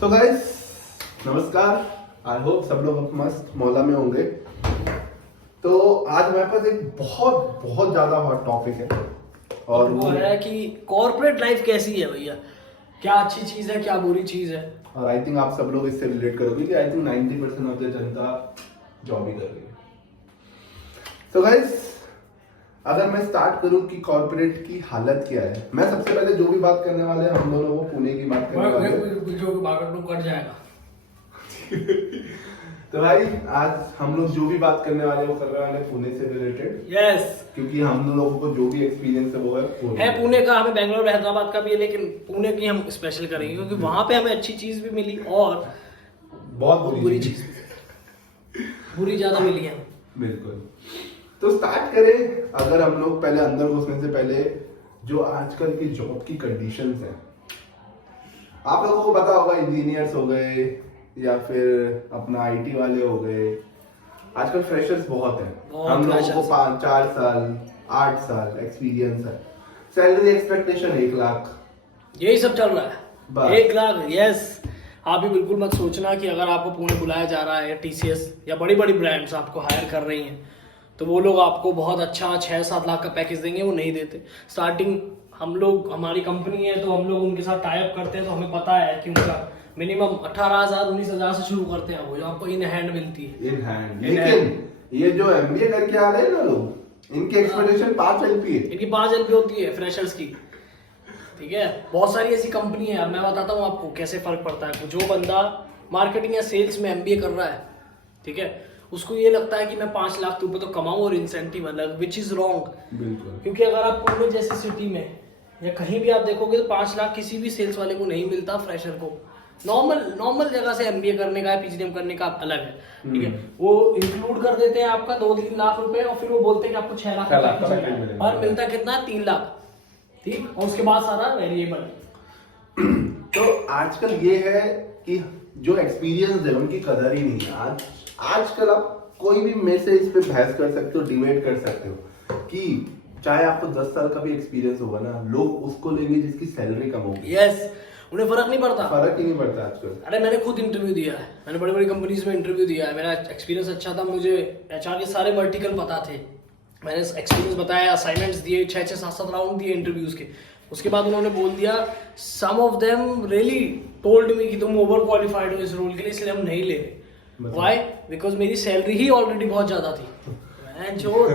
तो गाइस नमस्कार, I hope सब लोग मस्त मौला में होंगे। तो आज हमारे पास एक बहुत बहुत ज्यादा हॉट टॉपिक है और वो है कि कॉर्पोरेट लाइफ कैसी है भैया, क्या अच्छी चीज है क्या बुरी चीज है। और आई थिंक आप सब लोग इससे रिलेट करोगे कि I think 90% of the Janata job ही कर रही है। तो गाइस अगर मैं स्टार्ट करूं कि कॉर्पोरेट की हालत क्या है, मैं सबसे पहले जो भी बात करने वाले हैं हम दोनों वो पुणे की बात करने वाले हैं। जो भागड़ कट जाएगा। तो भाई आज हम लोग जो भी बात करने वाले हैं वो करने वाले हैं पुणे से रिलेटेड। यस, क्योंकि हम लोगों को जो भी एक्सपीरियंस है वो है पुणे का, हमें बेंगलोर हैदराबाद का भी है, लेकिन पुणे की हम स्पेशल करेंगे क्योंकि वहां पे हमें अच्छी चीज भी मिली और बहुत बुरी चीज, बुरी ज्यादा मिली है। बिल्कुल। तो स्टार्ट करें, अगर हम लोग पहले अंदर घुसने से पहले जो आजकल की जॉब की कंडीशंस हैं, आप लोगों को पता होगा इंजीनियर्स हो गए या फिर अपना आईटी वाले हो गए, आजकल फ्रेशर्स बहुत हैं। हम लोगों को 4 साल 8 साल एक्सपीरियंस है, सैलरी एक्सपेक्टेशन 1 लाख, यही सब चल रहा है। 1 लाख। यस, आप भी बिल्कुल मत सोचना कि अगर आपको पुणे बुलाया जा रहा है, टीसीएस या बड़ी बड़ी ब्रांड्स आपको हायर कर रही हैं तो वो लोग आपको बहुत अच्छा 6-7 लाख का पैकेज देंगे, वो नहीं देते। स्टार्टिंग हम लोग, हमारी कंपनी है तो हम लोग उनके साथ टाई अप करते हैं, तो हमें पता है कि उनका मिनिमम 18,000-19,000 से शुरू करते हैं, वो जो आपको इन हैंड मिलती है। In hand. लेकिन ये जो एमबीए करके आ रहे हैं ना लोग, इनकी एक्सपेक्टेशन 5 एलपी है। इनकी 5 एलपी होती है फ्रेशर्स की, ठीक है। बहुत सारी ऐसी कंपनी है। अब मैं बताता हूँ आपको कैसे फर्क पड़ता है। जो बंदा मार्केटिंग या सेल्स में एमबीए कर रहा है, ठीक है, उसको ये लगता है कि मैं 5 लाख रुपए तो कमाऊं और इंसेंटिव अलग, विच इज रॉन्ग। बिल्कुल। क्योंकि अगर आप पुणे जैसी सिटी में या कहीं भी आप देखोगे तो 5 लाख किसी भी सेल्स वाले को नहीं मिलता। फ्रेशर को नॉर्मल जगह से एमबीए करने का, पीजीडीएम करने का अलग है, ठीक है। वो इंक्लूड कर देते हैं आपका 2-3 लाख रुपए और फिर वो बोलते हैं कि आपको 6 लाख का मिलेगा, और मिलता कितना, 3 लाख, ठीक। और उसके बाद सारा वेरिएबल। तो आजकल ये है कि जो एक्सपीरियंस है उनकी कदर ही नहीं है। आजकल आप कोई भी में से इस पे बहस कर सकते हो, डिबेट कर सकते हो कि चाहे आपको 10 साल का भी एक्सपीरियंस होगा ना, लोग उसको लेंगे जिसकी सैलरी कम होगी। यस, उन्हें फर्क नहीं पड़ता। फर्क ही नहीं पड़ता आजकल। अरे मैंने खुद इंटरव्यू दिया है, मैंने बड़ी बड़ी कंपनीज में इंटरव्यू दिया है, मेरा एक्सपीरियंस अच्छा था, मुझे एचआर के सारे वर्टिकल पता थे, मैंने एक्सपीरियंस बताया, असाइनमेंट्स दिए, 6-7 राउंड दिए इंटरव्यूज के। उसके बाद उन्होंने बोल दिया, some of them really told me कि तुम ओवर क्वालिफाइड हो इस रोल के लिए, इसलिए हम नहीं ले रहे। व्हाई? बिकॉज मेरी सैलरी ही ऑलरेडी बहुत ज्यादा थी। मैं जो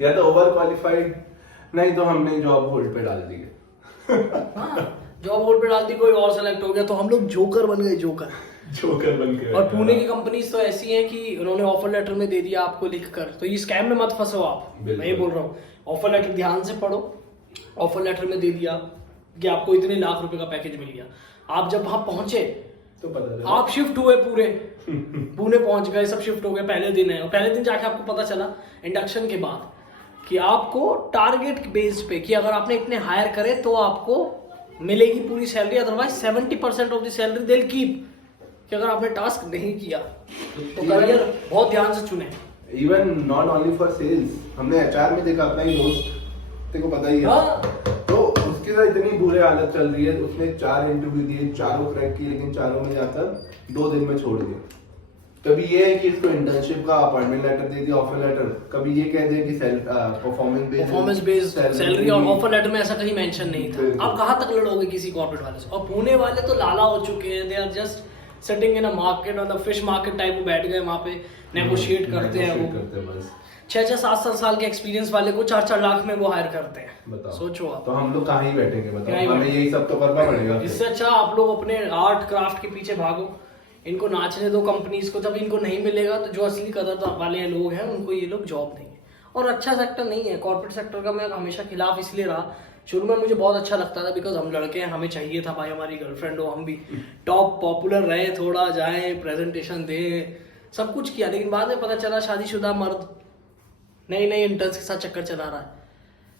या तो ओवर क्वालिफाइड, नहीं तो हमने जॉब होल्ड पे डाल दी है। जॉब होल्ड पे डाल दी, कोई और सेलेक्ट हो गया तो हम लोग जोकर बन गए, जोकर बन गए। और पुणे की कंपनीज तो ऐसी हैं कि उन्होंने ऑफर लेटर में दे दिया आपको लिख कर, तो ये स्कैम में मत फंसो आप। मैं ये बोल रहा हूँ, ऑफर लेटर ध्यान से पढ़ो। ऑफर लेटर में दे दिया कि आपको इतने लाख रुपए का पैकेज मिल गया। आप जब वहां पहुंचे तो पता आप शिफ्ट हुए, पूरे पुणे पहुंच गए, सब शिफ्ट हो गए, पहले दिन है, और पहले दिन जाके आपको पता चला इंडक्शन के बाद कि आपको टारगेट बेस पे, कि अगर आपने इतने हायर करे तो आपको मिलेगी पूरी salary, otherwise 70% of the salary they will keep. कि अगर आपने टास्क नहीं किया तो करियर बहुत ध्यान से चुने। Even not only for sales, हमने एचआर में देखा, अपना ही दोस्त, तेरे को पता ही है, तो उसके साथ इतनी बुरी हालत चल रही है, उसने 4 इंटरव्यू दिए, चारों क्रैक किए, लेकिन चारों में जाकर 2 दिन में छोड़ दिए। कभी ये है कि इसको इंटर्नशिप का अपॉइंटमेंट लेटर दे दिया, ऑफर लेटर, कभी ये कह दिया कि परफॉर्मेंस बेस्ड सैलरी, और ऑफर लेटर में ऐसा कहीं मेंशन नहीं था। आप कहाँ तक लड़ोगे किसी कॉर्पोरेट वाले से? और पुणे वाले तो लाला हो चुके हैं, they are just sitting in a market, मतलब फिश मार्केट टाइप, वो बैठ गए वहां पे, नेगोशिएट करते हैं वो। 6-7 साल के एक्सपीरियंस वाले को 4-4 लाख में वो हायर करते हैं। सोचो आप, तो हम लोग कहाँ ही बैठेंगे, बताओ, हमें यही सब तो करना पड़ेगा। इससे अच्छा आप लोग अपने आर्ट क्राफ्ट के पीछे भागो, इनको नाचने दो कंपनीज को। जब इनको नहीं मिलेगा तो जो असली कदर वाले लोग हैं उनको ये लोग जॉब देंगे। और अच्छा सेक्टर नहीं है कॉर्पोरेट सेक्टर का, मैं हमेशा खिलाफ इसलिए रहा। शुरू में मुझे बहुत अच्छा लगता था, बिकॉज हम लड़के हैं, हमें चाहिए था भाई हमारी गर्लफ्रेंड हो, हम भी टॉप पॉपुलर रहे, थोड़ा जाए, प्रेजेंटेशन दे, सब कुछ किया। लेकिन बाद में पता चला शादीशुदा मर्द नई इंटर्न्स के साथ चक्कर चला रहा है,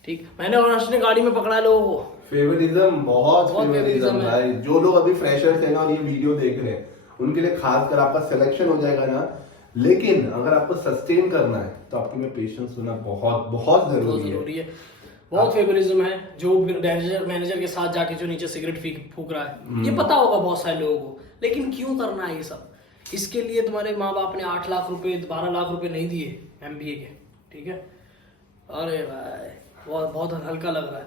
ठीक। मैंने और उसने गाड़ी में पकड़ा लोगों को। फेवरिज्म, बहुत फेवरिज्म भाई। जो लोग अभी फ्रेशर्स हैं ना और ये वीडियो देख रहे हैं, उनके लिए खासकर आपका सिलेक्शन हो जाएगा ना, लेकिन अगर आपको सस्टेन करना है तो आपके में पेशेंस होना बहुत बहुत जरूरी है। बहुत फेवरिज्म है, जो मैनेजर के साथ जाके जो नीचे सिगरेट फूक रहा है, ये पता होगा बहुत सारे लोगों को, लेकिन क्यों करना है ये सब? इसके लिए तुम्हारे माँ बाप ने 8 लाख रुपए 12 लाख रुपए नहीं दिए MBA के, ठीक है? अरे भाई बहुत बहुत हल्का लग रहा है,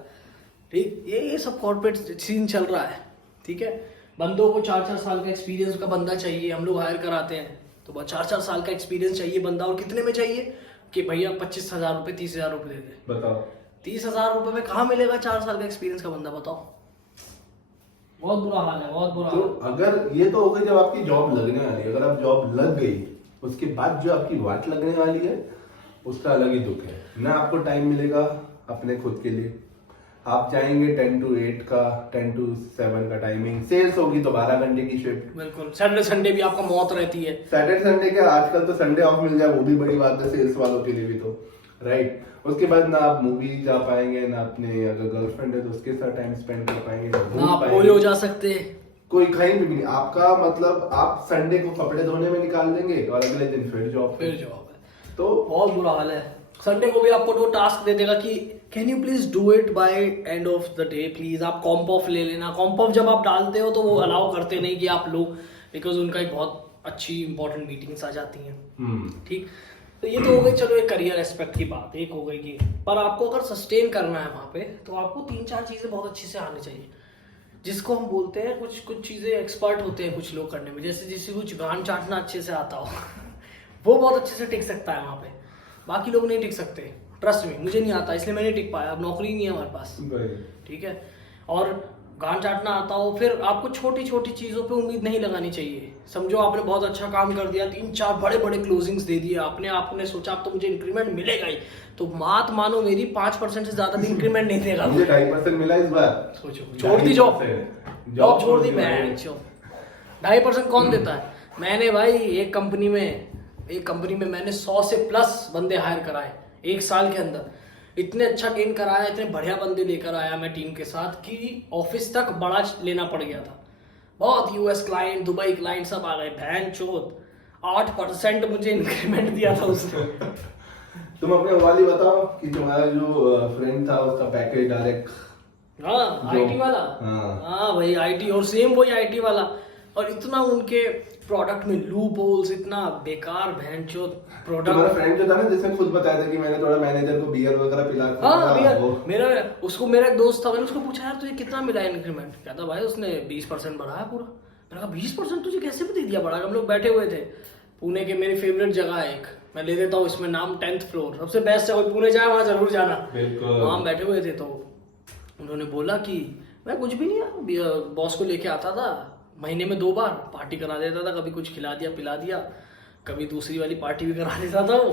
ठीक? ये सब कॉर्पोरेट सीन चल रहा है, ठीक है? बंदों को 4-4 साल का एक्सपीरियंस का बंदा चाहिए, हम लोग हायर कराते हैं तो 4-4 साल का एक्सपीरियंस चाहिए बंदा, और कितने में चाहिए कि भैया 25,000 रुपये 30,000 रुपये दे दे। बताओ 30,000 रुपये में कहाँ मिलेगा 4 साल का एक्सपीरियंस का बंदा, बताओ? बहुत बुरा हाल है, बहुत बुरा तो हाल है। अगर ये तो हो गई जब आपकी जॉब लगने वाली है, अगर आप जॉब लग गई उसके बाद जो आपकी वाट लगने वाली है उसका अलग ही दुख है ना। आपको टाइम मिलेगा अपने खुद के लिए, आप जाएंगे 10 to 8 का 10 to 7 का टाइमिंग, सेल्स होगी तो 12 घंटे की शिफ्ट, बिल्कुल। सैटरडे संडे भी आपका मौत रहती है। सैटरडे संडे के आजकल तो संडे ऑफ मिल जाए वो भी बड़ी बात है सेल्स वालों के लिए भी, तो राइट। उसके बाद ना आप मूवी जा पाएंगे, ना अपने अगर गर्लफ्रेंड है तो उसके साथ टाइम स्पेंड कर पाएंगे, ना आप कोई हो जा सकते, कोई कहीं भी नहीं। आपका मतलब आप संडे को कपड़े धोने में निकाल देंगे और अगले दिन फिर जॉब है। तो बहुत बुरा हाल है। संडे को भी आपको वो टास्क दे देगा कि can you please do it by end of the day please, आप कॉम्प ऑफ ले लेना। कॉम्प ऑफ जब आप डालते हो तो वो अलाउ करते नहीं कि आप लो, बिकॉज उनका एक बहुत अच्छी इंपॉर्टेंट मीटिंग्स आ जाती हैं, ठीक? तो ये तो हो गई, चलो एक करियर एस्पेक्ट की बात एक हो गई कि, पर आपको अगर सस्टेन करना है वहाँ पे तो आपको 3-4 चीजें बहुत अच्छी से आनी चाहिए, जिसको हम बोलते हैं कुछ चीजें एक्सपर्ट होते हैं कुछ लोग करने में, जैसे जिसे कुछ गान चाटना अच्छे से आता हो वो बहुत अच्छे से टिक सकता है वहाँ पे, बाकी लोग नहीं टिक सकते। ट्रस्ट में मुझे नहीं आता, इसलिए मैं नहीं टिक पाया, अब नौकरी नहीं है हमारे पास, ठीक है? और गान चाटना आता हो, फिर आपको छोटी छोटी चीज़ों पे उम्मीद नहीं लगानी चाहिए। समझो आपने बहुत अच्छा काम कर दिया, 3-4 बड़े बड़े क्लोजिंग्स दे दिए आपने सोचा अब तो मुझे इंक्रीमेंट मिलेगा ही, तो बात मानो मेरी 5% से ज्यादा भी इंक्रीमेंट नहीं देगा। मुझे 2.5% मिला इस बार, सोचो, छोड़ दी जॉब छोड़ दी। मैं 2.5% कौन देता है? मैंने भाई एक कंपनी में मैंने 100 से प्लस बंदे हायर कराए 1 साल के अंदर, इतने अच्छा गेन कराया, इतने बढ़िया बंदे लेकर आया मैं टीम के साथ कि ऑफिस तक बड़ा लेना पड़ गया था। बहुत US क्लाइंट, दुबई क्लाइंट सब आ गए, बहन चोद 8% मुझे इंक्रीमेंट दिया था उसने। तुम अपने वाली बताओ कि तुम्हारा जो फ्रेंड था उसका पैकेज डायरेक्ट, हाँ IT वाला, हाँ भाई IT, और सेम वही IT वाला, और इतना उनके प्रोडक्ट में लूप होल्स, इतना बेकार भैंचोद प्रोडक्ट। तुम्हारा फ्रेंड जो था ना जिसने खुद बताया था कि मैंने थोड़ा मैनेजर को बियर वगैरह पिला, हाँ मेरा एक दोस्त था, मैंने उसको पूछा यार तुझे कितना मिला इंक्रीमेंट? कहता भाई उसने 20% बढ़ाया पूरा। मैंने कहा 20% तुझे कैसे भी दे दिया बढ़ा? हम लोग बैठे हुए थे पुणे के, मेरी फेवरेट जगह है एक, मैं ले देता हूँ इसमें नाम, 10th फ्लोर, सबसे बेस्ट है, कोई पुणे जाए वहाँ जरूर जाना। वहाँ बैठे हुए थे तो उन्होंने बोला कि मैं कुछ भी नहीं, बॉस को लेके आता था, महीने में 2 बार पार्टी करा देता था, कभी कुछ खिला दिया पिला दिया, कभी दूसरी वाली पार्टी भी करा देता था वो।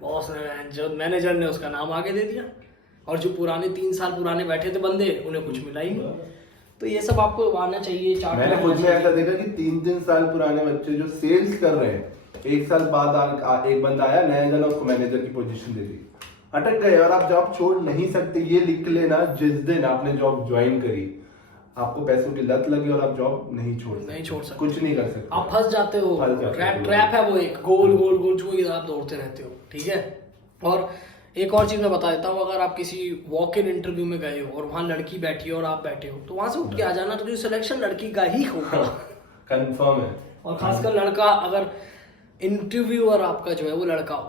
बॉस ने, जो मैनेजर ने उसका नाम आगे दे दिया, और जो पुराने 3 साल पुराने बैठे थे बंदे उन्हें कुछ मिला ही नहीं। तो ये सब आपको आना चाहिए। मैंने खुद में ऐसा देखा कि 3-3 साल पुराने बच्चे जो सेल्स कर रहे हैं, 1 साल बाद एक बंदा आया नया जना, उसको मैनेजर की पोजीशन दे दी, अटक गए। और आप जॉब छोड़ नहीं सकते, ये लिख लेना जिस दिन आपने जॉब ज्वाइन करी आपको पैसों की लत लगी और आप जॉब नहीं छोड़ सकते, कुछ नहीं कर सकते, आप फंस जाते हो। ट्रैप है वो, एक गोल गोल गोल जो आप दौड़ते रहते हो, ठीक है? और एक और चीज मैं बता देता हूँ, अगर आप किसी वॉक इन इंटरव्यू में गए हो और वहाँ लड़की बैठी हो और आप बैठे हो, तो वहां से उठ के आ जाना, तो सिलेक्शन लड़की का ही होगा, कंफर्म है। और खासकर लड़का, अगर इंटरव्यूअर आपका जो है वो लड़का हो,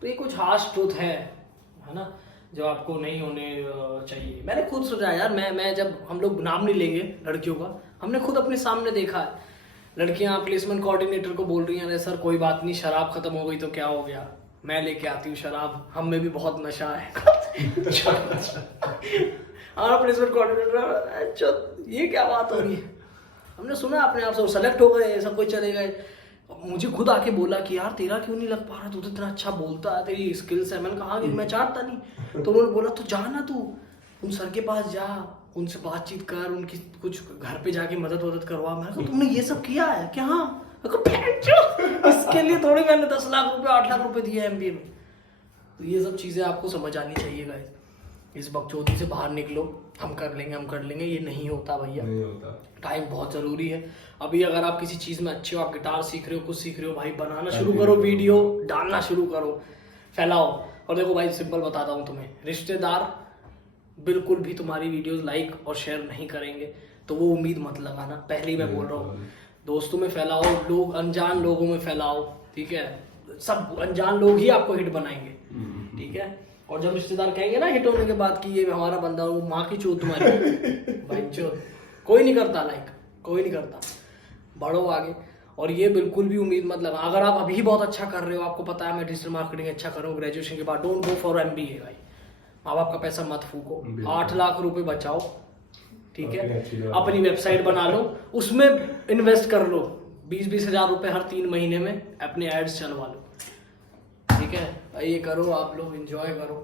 तो ये कुछ हार्श ट्रूथ है ना, जो आपको नहीं होने चाहिए। मैंने खुद सोचा यार, मैं जब, हम लोग नाम नहीं लेंगे लड़कियों का, हमने खुद अपने सामने देखा है, लड़कियां प्लेसमेंट कोऑर्डिनेटर को बोल रही हैं, सर कोई बात नहीं, शराब खत्म हो गई तो क्या हो गया, मैं लेके आती हूँ शराब, हम में भी बहुत नशा है। हमारा प्लेसमेंट कोऑर्डिनेटर, ये क्या बात हो रही है? हमने सुना अपने आप से सेलेक्ट हो गए, सब कुछ चले गए। मुझे खुद आके बोला कि यार तेरा क्यों नहीं लग पा रहा, तू तो इतना अच्छा बोलता है, तेरी स्किल्स है। मैंने कहा कि मैं चाहता नहीं, तो उन्होंने बोला तो जा ना, तू उन सर के पास जा, उनसे बातचीत कर, उनकी कुछ घर पे जाके मदद करवा। मैंने कहा तुमने ये सब किया है क्या? हाँ। इसके लिए थोड़ी मैंने 10 लाख रुपए 8 लाख रुपए दिए MBA में। तो ये सब चीजें आपको समझ आनी चाहिए गाइस, इस बकचोदी से बाहर निकलो। हम कर लेंगे, ये नहीं होता भैया, नहीं होता। टाइम बहुत जरूरी है। अभी अगर आप किसी चीज में अच्छे हो, आप गिटार सीख रहे हो, कुछ सीख रहे हो, भाई बनाना शुरू करो, वीडियो डालना शुरू करो, फैलाओ। और देखो भाई सिंपल बताता हूँ तुम्हें, रिश्तेदार बिल्कुल भी तुम्हारी वीडियोस लाइक और शेयर नहीं करेंगे तो वो उम्मीद मत लगाना, पहले ही मैं बोल रहा हूँ। दोस्तों में फैलाओ, लोग अनजान लोगों में फैलाओ, ठीक है, सब अनजान लोग ही आपको हिट बनाएंगे, ठीक है। और जब रिश्तेदार कहेंगे ना हिट होने के बाद कि ये हमारा बंदा, वो माँ की चोट तुम्हारी भाई चोट, कोई नहीं करता लाइक, कोई नहीं करता, बढ़ो आगे। और ये बिल्कुल भी उम्मीद मत लगा, अगर आप अभी बहुत अच्छा कर रहे हो, आपको पता है मैं डिजिटल मार्केटिंग अच्छा कर रहा हूँ ग्रेजुएशन के बाद, डोंट गो फॉर MBA भाई, माँ बाप का पैसा मत फूको, 8 लाख रुपए बचाओ, ठीक है, अपनी वेबसाइट बना लो, उसमें इन्वेस्ट कर लो 20-20 हजार रुपए हर 3 महीने में, अपने एड्स चलवा लो, ठीक है। ये करो, आप लोग एंजॉय करो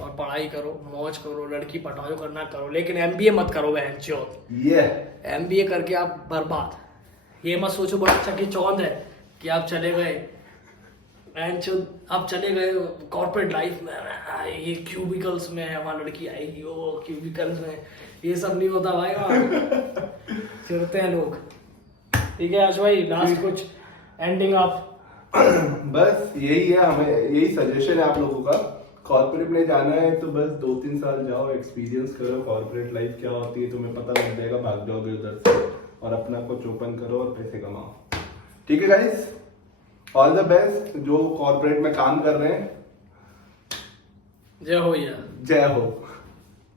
और पढ़ाई करो, मौज करो, लड़की पटाओ करना करो, लेकिन MBA मत करो बहन चोद। MBA करके आप बर्बाद। ये मत सोचो बड़ा अच्छा कि चौंध है कि आप चले गए आप चले गए कॉर्पोरेट लाइफ में, ये क्यूबिकल्स में है, वहाँ लड़की आएगी, वो क्यूबिकल्स में, ये सब नहीं होता भाई, वहाँ चिढ़ते हैं लोग, ठीक है। आज भाई लास्ट कुछ एंडिंग आप? बस यही है, हमें यही सजेशन है आप लोगों का, कॉर्पोरेट में जाना है तो बस 2-3 साल जाओ, एक्सपीरियंस करो, कॉर्पोरेट लाइफ क्या होती है तुम्हें पता लग जाएगा, भाग जाओगे उधर से और अपना कुछ ओपन करो और पैसे कमाओ, ठीक है गाइस। ऑल द बेस्ट जो कॉर्पोरेट में काम कर रहे हैं, जय हो या जय हो।